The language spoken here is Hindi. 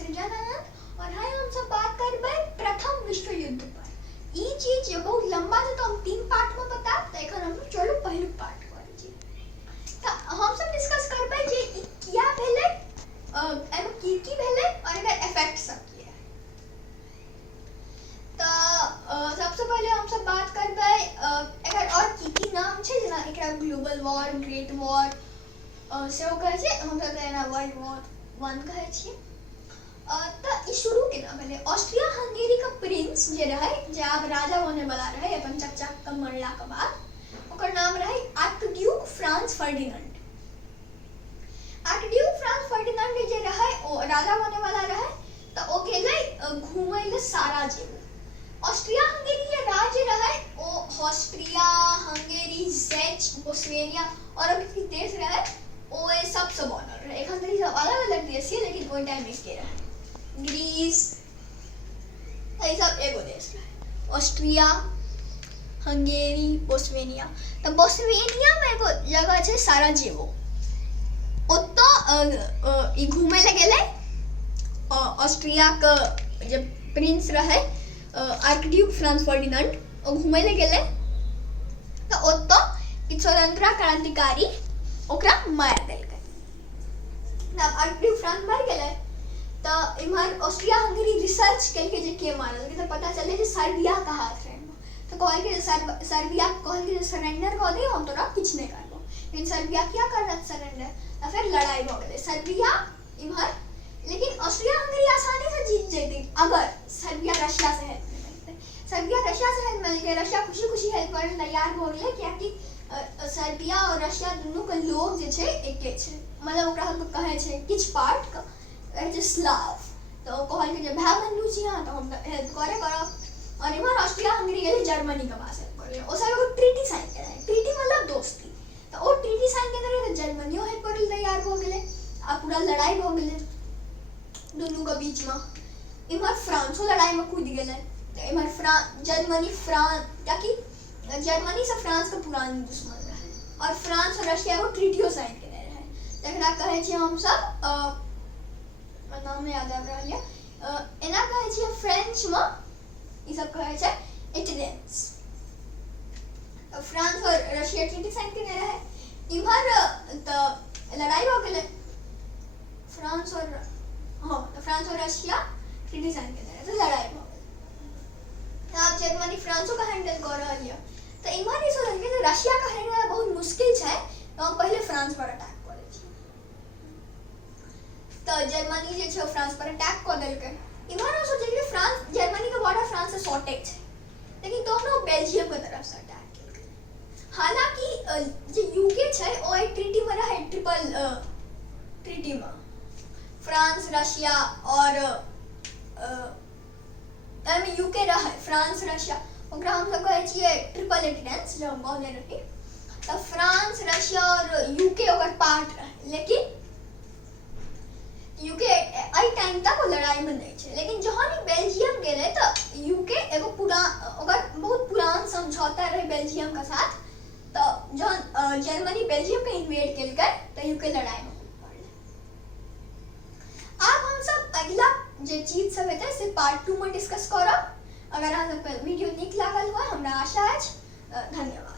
सृजनानंद और हाय हम सब बात करबै प्रथम विश्व युद्ध पर। ई चीज बहुत लंबा छै तो हम 3 पार्ट में बताब, त एखन हम चलू पहिल पार्ट करै छी। त हम सब डिस्कस करबै जे ई किया भेलै, एमे की भेलै और एकर इफेक्ट सब की है। त सबसे पहले हम सब बात करबै एकर और की नाम छै, जेना एकरा ग्लोबल वॉर, ग्रेट वॉर सेहो कहै छै, हम सब एना वर्ल्ड वॉर 1 कहै छी। त ई शुरू केना भेलै? ऑस्ट्रिया हंगेरी का प्रिंस जे रहै, जे आब राजा बने वाला रहै अपन चचा के मरला के बाद, ओकर नाम रहै archduke Franz Ferdinand. Archduke Franz Ferdinand जे रहै ओ राजा बने वाला रहै, त ओ गेलै घूमै ले साराजेवो। ऑस्ट्रिया हंगेरी जे राज्य रहै ओ ऑस्ट्रिया, हंगेरी, ज़ेच, बोस्वेनिया और किसी देश रहै ओ ए सब से बनल रहे। एखन तक सब अलग अलग देश है, लेकिन ओइ टाइम एके रहे। ग्रीस ये सब एगो देश रहे, ऑस्ट्रिया, हंगेरी, बोस्वेनिया। तो बोस्वेनिया में एगो जगह छै साराजेवो, ओतो ई घूमे ले गेले। ऑस्ट्रिया के जे प्रिंस रहे आर्कड्यूक फ्रांस फर्डिनेंड, ओ घूमे ले गेले। तो ओतो ई स्वतंत्रता क्रांतिकारी ओकरा मार देलकै। जब आर्कड्यूक फ्रांस मर गेलै तो इमहर ऑस्ट्रिया हंगेरी रिसर्च करके जे के मारल के, तो पता चले जे सर्बिया का हाथ रहे। तो कहल के सर्बिया कहल के सरेंडर कर दे, हम तोरा किछ नहीं करबो। लेकिन सर्बिया क्या कर रहा सरेंडर, तो फिर लड़ाई हो गेलै सर्बिया इमहर। लेकिन ऑस्ट्रिया हंगेरी आसानी से जीत जेतै अगर सर्बिया रशिया से हेल्प मिलतै। सर्बिया रशिया से हेल्प मिलतै, रशिया खुशी खुशी हेल्प करे तैयार हो गेलै, कियाकि सर्बिया और रशिया दुनू के लोग जे छै एके छै, मतलब ओकरा हम कहै छै किछ पार्ट के कहै छै स्लाव। तो कहल के जे भाई बहन छी हां, तो हम हेल्प करे करब। और इमहर ऑस्ट्रिया हंगेरी गेलै जर्मनी के पास हेल्प करे। ओ सब एगो ट्रीटी साइन केलै, ट्रीटी मतलब दोस्ती। तो ओ ट्रीटी साइन केने रहे, तो जर्मनियो हेल्प करे तैयार हो गेलै आ पूरा लड़ाई हो गेलै दुनू के बीच में। इमहर फ्रांसो लड़ाई में कूद गेलै। तो इमहर जर्मनी ताकि जर्मनी से फ्रांस के पुरानी दुश्मन रहे, और फ्रांस और रशिया को ट्रीटियो साइन केने रहे। एकरा कहै छी हम सब नाम याद आबि रहल ये, एना कहै छी फ्रेंच में ई सब कहै छै इटलियंस। फ्रांस और रशिया ट्रीटी साइन केने रहे। इमहर त लड़ाई हो गेलै, फ्रांस और रशिया ट्रीटी साइन केने रहे, तो लड़ाई हो गेलै। अब जर्मनी फ्रांसो का हैंडल कर रहल ये। तो इमहर ई सोचल के रशिया का हैंडल बहुत मुश्किल छै, तो हम पहले फ्रांस पर अटैक करे छी। तो जर्मनी जे छै फ्रांस पर अटैक कर देलकै। इमहर हम सोचल के फ्रांस जर्मनी के बॉर्डर फ्रांस से सटे छै, लेकिन तोहनो बेल्जियम के तरफ से अटैक केलकै। हालांकि जे यूके छै ओ एक ट्रीटी में रहे, ट्रिपल ट्रीटी में फ्रांस, रशिया और में यूके रहे, फ्रांस, रशिया, ओकरा हम सब कहै छियै ट्रिपल एलियंस जो हम कहने रही। तो फ्रांस, रशिया और यूके ओकर पार्ट रहे, लेकिन यूके आई टाइम तक वो लड़ाई में नहीं छे। लेकिन जहन बेल्जियम गेले तो यूके एगो ओकर बहुत पुरान समझौता रहे बेल्जियम के साथ। तो जहन जर्मनी बेल्जियम के इन्वेड केलकै तो यूके लड़ाई में पड़लै। अब हम सब अगला जे चीज सब हेतै से पार्ट 2 में डिस्कस करब। अगर अहाँ सबके वीडियो नीक लागल हुआ, हमरा आशा अछि। धन्यवाद।